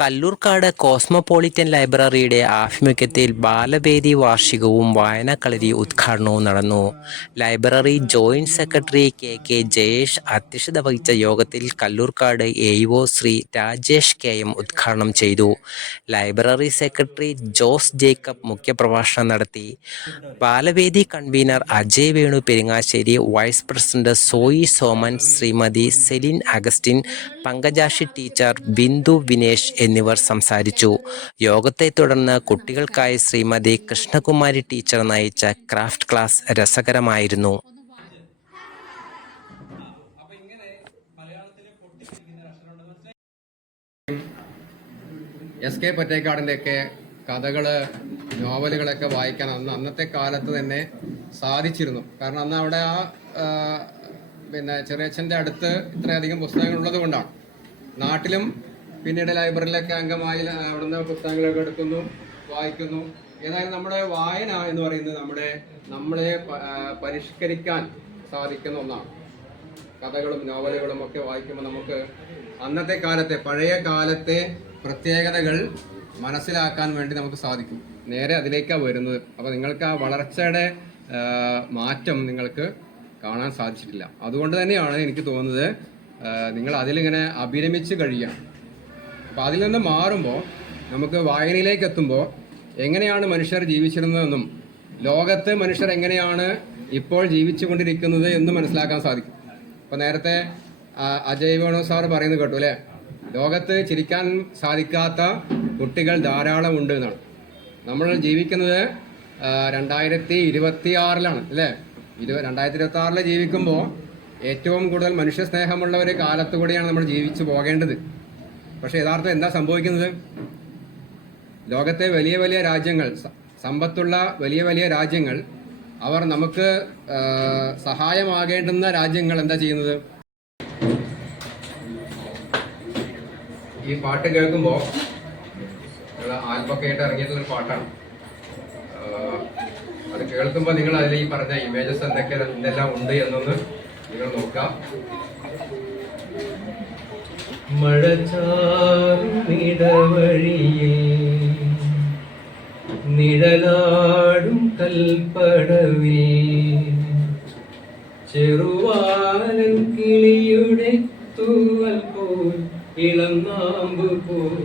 Kallurkad cosmopolitan ലൈബ്രറിയുടെ ആഭിമുഖ്യത്തിൽ ബാലവേദി വാർഷികവും വായനാക്കളരി ഉദ്ഘാടനവും നടന്നു. Library joint secretary K Jayesh അധ്യക്ഷത വഹിച്ച യോഗത്തിൽ കല്ലൂർക്കാട് എഇഒ ശ്രീ രാജേഷ് കെ.എം ഉദ്ഘാടനം ചെയ്തു. ലൈബ്രറി സെക്രട്ടറി ജോസ് ജേക്കബ് മുഖ്യപ്രഭാഷണം നടത്തി. Balavedi convener Ajay Venu Peringassery, vice president Soyi Soman, Shrimati Celine Augustine, Pankajakshi teacher, Bindu Vinesh എന്നിവർ സംസാരിച്ചു. യോഗത്തെ തുടർന്ന് കുട്ടികൾക്കായി ശ്രീമതി കൃഷ്ണകുമാരി ടീച്ചർ നയിച്ച ക്രാഫ്റ്റ് ക്ലാസ് രസകരമായിരുന്നു. എസ്.കെ. പൊറ്റേക്കാടിൻ്റെയൊക്കെ കഥകള്, നോവലുകളൊക്കെ വായിക്കാൻ അന്നത്തെ കാലത്ത് തന്നെ സാധിച്ചിരുന്നു. കാരണം അന്ന് അവിടെ ചെറിയച്ഛൻ്റെ അടുത്ത് ഇത്രയധികം പുസ്തകങ്ങൾ ഉള്ളത് കൊണ്ടാണ്. നാട്ടിലും പിന്നീട് ലൈബ്രറിയിലൊക്കെ അംഗമായി അവിടുന്ന് പുസ്തകങ്ങളൊക്കെ എടുക്കുന്നു, വായിക്കുന്നു. ഏതായാലും നമ്മുടെ വായന എന്ന് പറയുന്നത് നമ്മളെ പരിഷ്കരിക്കാൻ സാധിക്കുന്ന ഒന്നാണ്. കഥകളും നോവലുകളും ഒക്കെ വായിക്കുമ്പോൾ നമുക്ക് അന്നത്തെ കാലത്തെ, പഴയ കാലത്തെ പ്രത്യേകതകൾ മനസ്സിലാക്കാൻ വേണ്ടി നമുക്ക് സാധിക്കും. നേരെ അതിലേക്കാണ് വരുന്നത്. അപ്പോൾ നിങ്ങൾക്ക് ആ വളർച്ചയുടെ മാറ്റം നിങ്ങൾക്ക് കാണാൻ സാധിച്ചിട്ടില്ല. അതുകൊണ്ട് തന്നെയാണ് എനിക്ക് തോന്നുന്നത് നിങ്ങൾ അതിലിങ്ങനെ അഭിരമിച്ച് കഴിയുകയാണ്. അപ്പോൾ അതിൽ നിന്ന് മാറുമ്പോൾ നമുക്ക് വായനയിലേക്ക് എത്തുമ്പോൾ എങ്ങനെയാണ് മനുഷ്യർ ജീവിച്ചിരുന്നതെന്നും ലോകത്ത് മനുഷ്യർ എങ്ങനെയാണ് ഇപ്പോൾ ജീവിച്ചു കൊണ്ടിരിക്കുന്നത് എന്നും മനസ്സിലാക്കാൻ സാധിക്കും. ഇപ്പോൾ നേരത്തെ അജയ് വേണു സാർ പറയുന്നത് കേട്ടു അല്ലേ, ലോകത്ത് ചിരിക്കാൻ സാധിക്കാത്ത കുട്ടികൾ ധാരാളം ഉണ്ട് എന്നാണ്. നമ്മൾ ജീവിക്കുന്നത് 2026 അല്ലേ? 2026 ജീവിക്കുമ്പോൾ ഏറ്റവും കൂടുതൽ മനുഷ്യ സ്നേഹമുള്ള ഒരു കാലത്തുകൂടിയാണ് നമ്മൾ ജീവിച്ചു പോകേണ്ടത്. പക്ഷേ യഥാർത്ഥം എന്താ സംഭവിക്കുന്നത്? ലോകത്തെ വലിയ വലിയ രാജ്യങ്ങൾ, സമ്പത്തുള്ള വലിയ വലിയ രാജ്യങ്ങൾ, അവർ നമുക്ക് സഹായമാകേണ്ടുന്ന രാജ്യങ്ങൾ എന്താ ചെയ്യുന്നത്? ഈ പാട്ട് കേൾക്കുമ്പോൾ ആൽബൊക്കെ ആയിട്ട് ഇറങ്ങിയിട്ടുള്ളൊരു പാട്ടാണ്. അത് കേൾക്കുമ്പോൾ നിങ്ങൾ അതിൽ ഈ പറഞ്ഞ ഇമേജസ് എന്തെല്ലാം ഉണ്ട് എന്നൊന്ന് നിങ്ങൾ നോക്കാം. മഴചാറുമിടവഴിയിൽ നിഴലാടും കൽപ്പടവിൽ ചെറുവാലൻ കിളിയുടെ തൂവൽ പോൽ ഇളനാമ്പ് പോൽ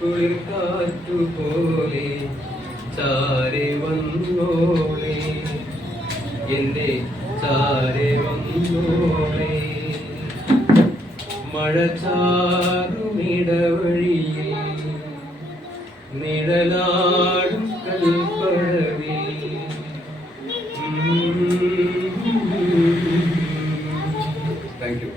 കുളിർക്കാറ്റുപോലെ ചാരെ വന്നോളെ, എന്റെ ചാരെ വന്നോളെ. മഴചാറുമിടവഴിയിൽ നിഴലാടും കൽപ്പടവിൽ. Thank you.